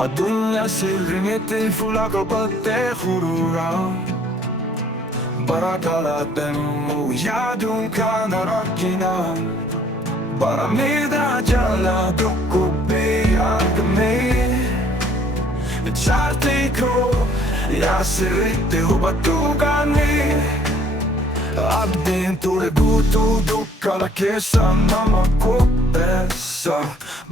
Adunya sirrimiti fuula qabattee hururaa bara dhalattanuu yaaduun kana rakkinaa bara miidhaa jala dhukkubbii argamee chaartii koo yaa sirriitti hubadhuu qaanii abdiin ture guutuu dukkana keessa nama qopheessa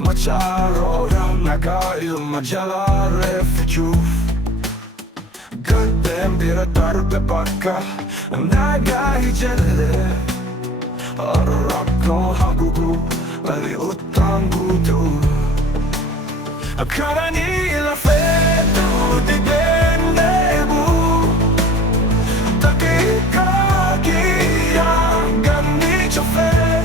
machaaroodhaan nagaa ilma jalaa reeffichuuf gaddeen bira darbe bakka nagaa ijeellee rakkoo haguuguu bari'uutaan guutuu kananii lafeetuu dideen deebuu daqiiqaa kiyyaan ganni cufee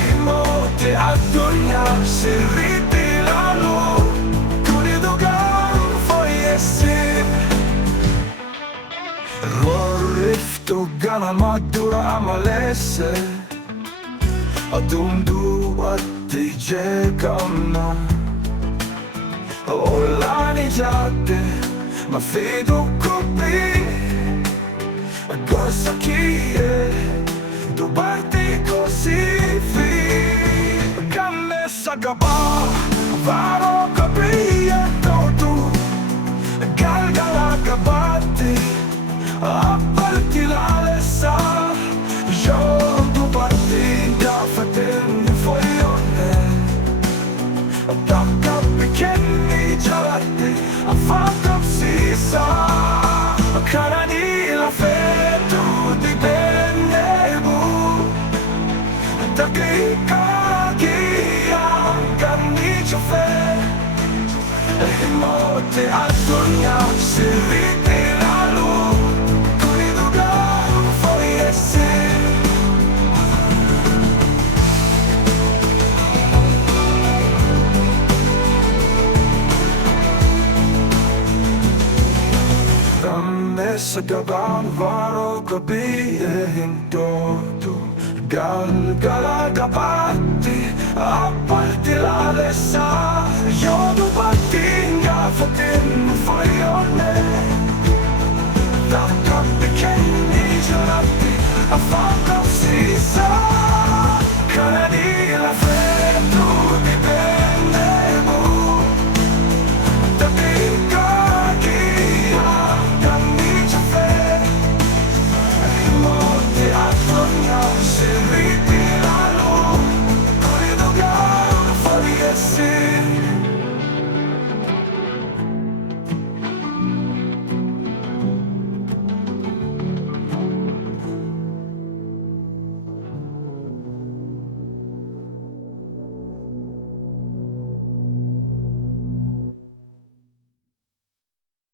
himooti addunyaa sirriitti ilaaluu kuni dhugaan fooyyessi roorriftu ganama dura amaleesse aduun duubatti jeeqamna ollaan ijaadde ma fidu kubbii gorsa kiyyee dubartii kosii fi ganneessa gabaa vaaroo qabiyyee tootu galgala gabaatti abbalti laalessa yoo dubartii gaafateen ni fooyyonne takka bikenni jalatti afaan qabsiisaa kananii lafeetuu dideen deebuu daqiiqaa kiyyaan ganni cufee himooti addunyaa sirriitti ilaaluu kuni dhugaan fooyyessi Gammeessa gabaan vaaroo qabiyyee hin dootu galgala gabaatti abbalti laalessaa yoo